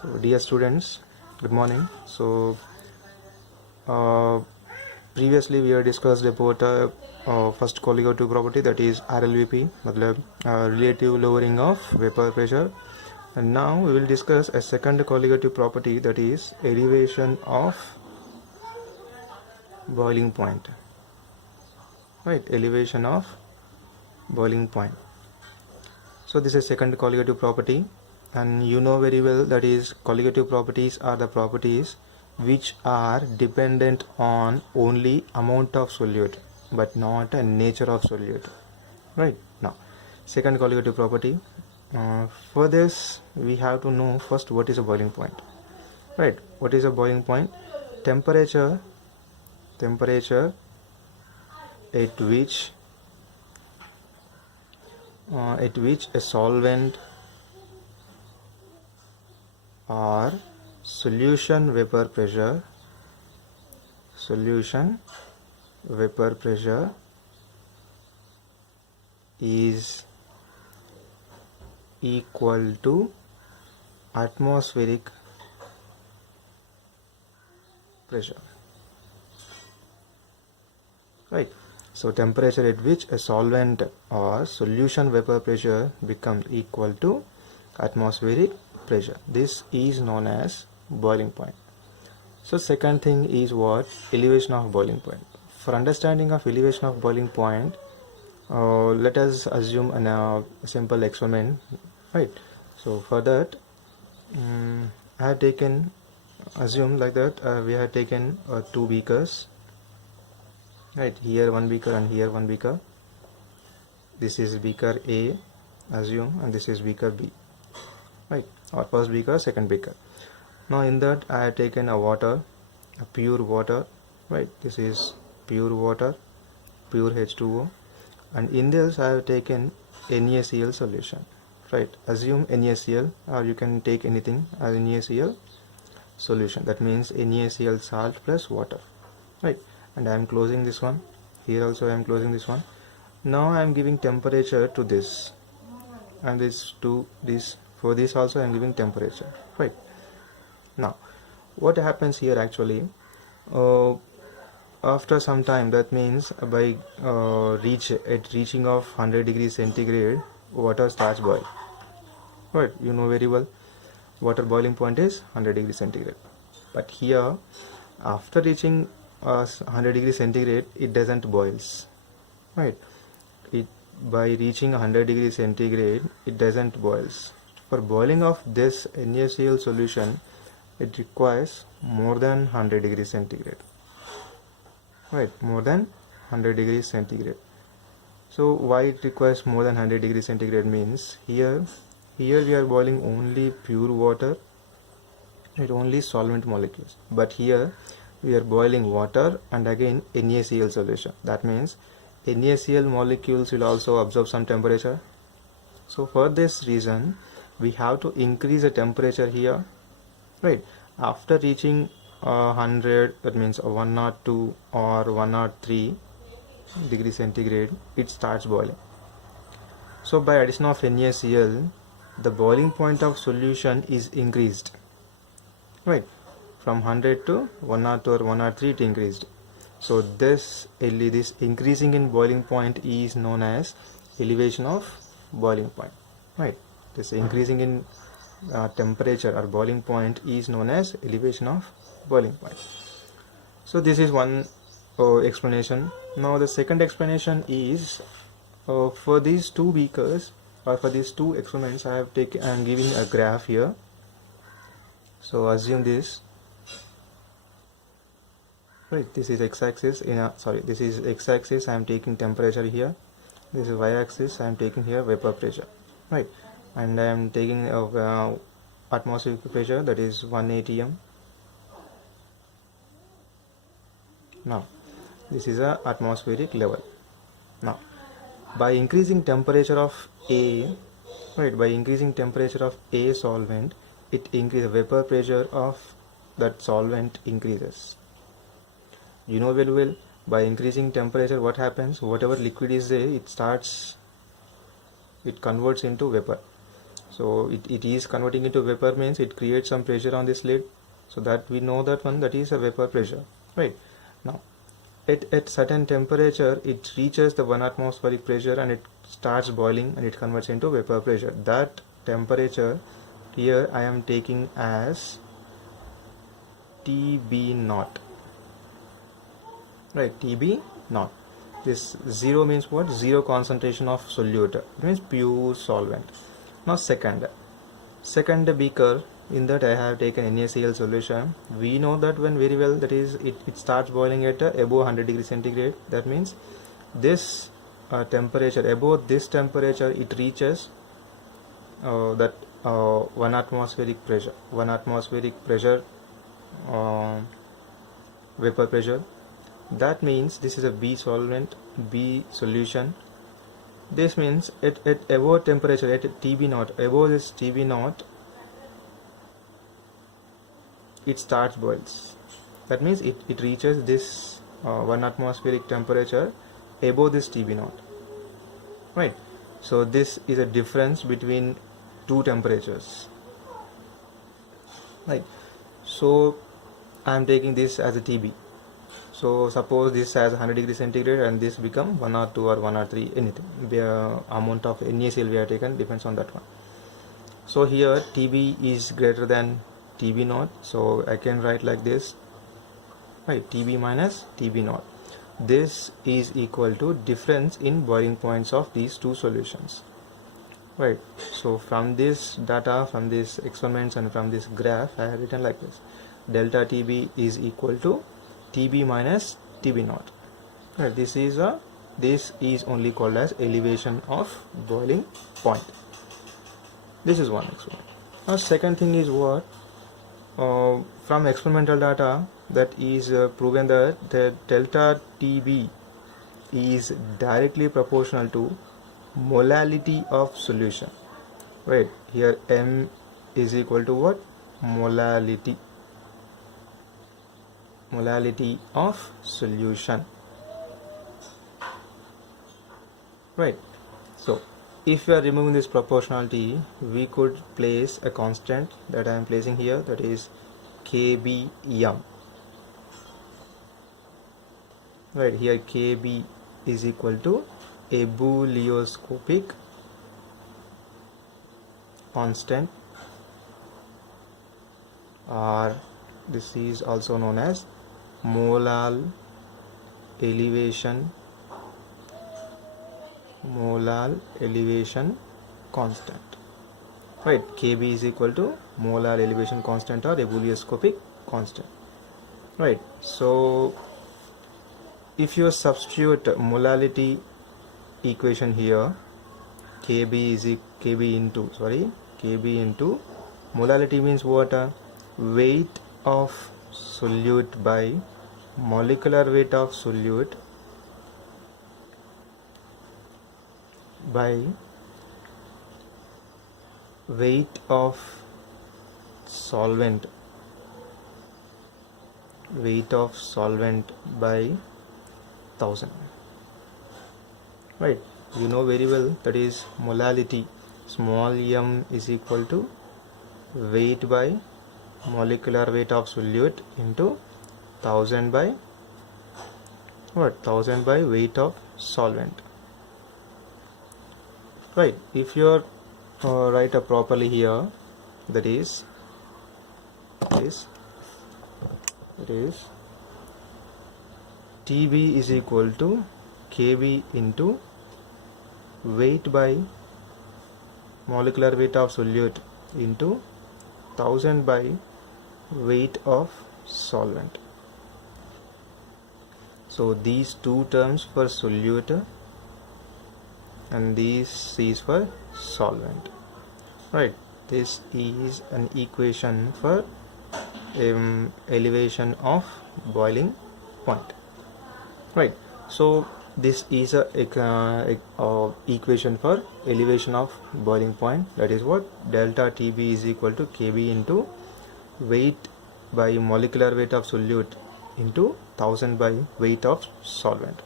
So, dear students, good morning. Uh, Previously we have discussed about first colligative property, that is RLVP, मतलब relative lowering of vapor pressure. And now we will discuss a second colligative property, that is elevation of boiling point. Right, elevation of boiling point. So this is second colligative property, and you know very well that is colligative properties are the properties which are dependent on only amount of solute but not a nature of solute. Right, now second colligative property, for this we have to know first what is a boiling point. Right, what is a boiling point? Temperature at which a solvent or solution vapor pressure is equal to atmospheric pressure. Right, so temperature at which a solvent or solution vapor pressure becomes equal to atmospheric pressure, this is known as boiling point. So second thing is what? Elevation of boiling point. For understanding of elevation of boiling point, let us assume a simple experiment. Right, so for that I have taken, assume like that, we have taken two beakers. Right, here one beaker and here one beaker. This is beaker A, assume, and this is beaker B. Right, or first beaker, second beaker. Now in that I have taken a water, a pure water. Right, this is pure water, pure H2O, and in this I have taken NaCl solution. Right, assume NaCl, or you can take anything as NaCl solution, that means NaCl salt plus water. Right, and I am closing this one. Here also I am closing this one. Now I am giving temperature to this, and this to this. For this also I am giving temperature. Right, now what happens here actually, after some time, that means by reaching of 100 degrees centigrade, water starts boil. Right, you know very well water boiling point is 100 degrees centigrade, but here after reaching 100 degrees centigrade it doesn't boils. Right, it by reaching 100 degrees centigrade it doesn't boils. For boiling of this NaCl solution it requires more than 100 degrees centigrade. Right, more than 100 degrees centigrade. So why it requires more than 100 degrees centigrade means here we are boiling only pure water, it only solvent molecules, but here we are boiling water and again NaCl solution. That means NaCl molecules will also absorb some temperature. So for this reason we have to increase the temperature here. Right, after reaching 100, that means 102 or 103 degrees centigrade, it starts boiling. So by addition of NaCl, the boiling point of solution is increased. Right, from 100 to 102 or 103 it increased. So this increasing in boiling point is known as elevation of boiling point. Right, this increasing in temperature or boiling point is known as elevation of boiling point. So this is one explanation. Now the second explanation is, for these two beakers or for these two experiments I am giving a graph here. So assume this. Right, this is x-axis. This is x-axis. I am taking temperature here. This is y-axis. I am taking here vapor pressure. Right, and I am taking atmospheric pressure, that is 1 atm. Now this is a atmospheric level. Now by increasing temperature of A, right, by increasing temperature of A solvent, it increases vapor pressure of that solvent increases. You know very well, by increasing temperature what happens? Whatever liquid is there, it converts into vapor. So it is converting into vapor, means it creates some pressure on this lid, so that we know that one, that is a vapor pressure, right? Now at certain temperature it reaches the 1 atmospheric pressure and it starts boiling and it converts into vapor pressure. That temperature here I am taking as TB naught, right? TB naught. This 0 means what? Zero concentration of solute, it means pure solvent. Now second beaker, in that I have taken NaCl solution. We know that one very well, that is it starts boiling at above 100 degrees centigrade. That means this temperature, above this temperature it reaches that 1 atmospheric pressure, vapor pressure. That means this is a B solvent, B solution. This means at above temperature, at TB naught, above this TB naught, it starts boils. That means it reaches this 1 atmospheric temperature above this TB naught, right? So this is a difference between two temperatures, right? So I am taking this as a TB. So suppose this has 100 degrees centigrade and this become 102 or 103, anything. The amount of NaCl we have taken depends on that one. So here TB is greater than TB naught, so I can write like this, right? TB minus TB naught. This is equal to difference in boiling points of these two solutions, right? So from this data, from these experiments and from this graph, I have written like this: delta TB is equal to TB minus TB naught. Right? This is only called as elevation of boiling point. This is one experiment. Now second thing is what? From experimental data, that is proven that the delta TB is directly proportional to molality of solution. Right, here M is equal to what? Molality of solution, right? So if we are removing this proportionality, we could place a constant that I am placing here, that is KBM, right? Here KB is equal to ebullioscopic constant, or this is also known as molar elevation constant, right? KB is equal to molar elevation constant or ebullioscopic constant, right? So if you substitute molality equation here, KB into molality means what? Weight of solute by molecular weight of solute by weight of solvent by 1000, right? You know very well, that is molality, small m is equal to weight by molecular weight of solute into 1000 by what? 1000 by weight of solvent, right? If you write up properly here, that is TB is equal to KB into weight by molecular weight of solute into 1000 by weight of solvent. So these two terms for solute and this is for solvent, right? This is an equation for elevation of boiling point, right? So this is a equation for elevation of boiling point, that is what? Delta TB is equal to KB into weight by molecular weight of solute into 1000 by weight of solvent,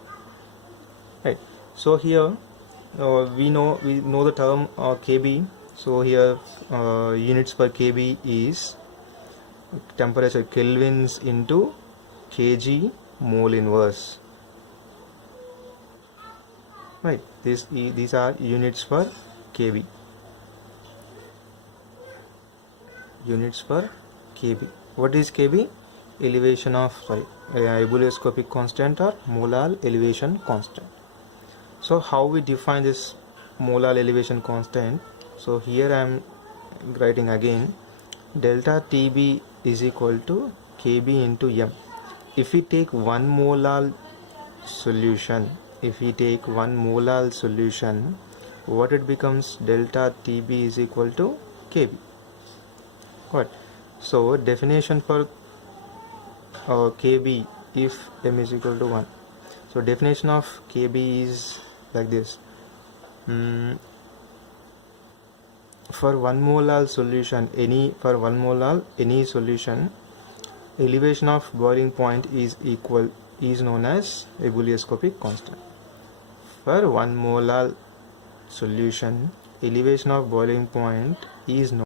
right? So here we know the term KB, So here units per kb is temperature kelvins into kg mole inverse, right? These are units per kb, units per kb. What is kb? Elevation of ebullioscopic constant or molar elevation constant. So how we define this molar elevation constant? So here I am writing again, delta TB is equal to kb into m. If we take 1 molar solution, what it becomes? Delta TB is equal to kb. What? So definition for kb if m is equal to 1. So definition of kb is like this. For 1 molar solution, any solution, elevation of boiling point is known as ebullioscopic constant. For 1 molar solution, elevation of boiling point is known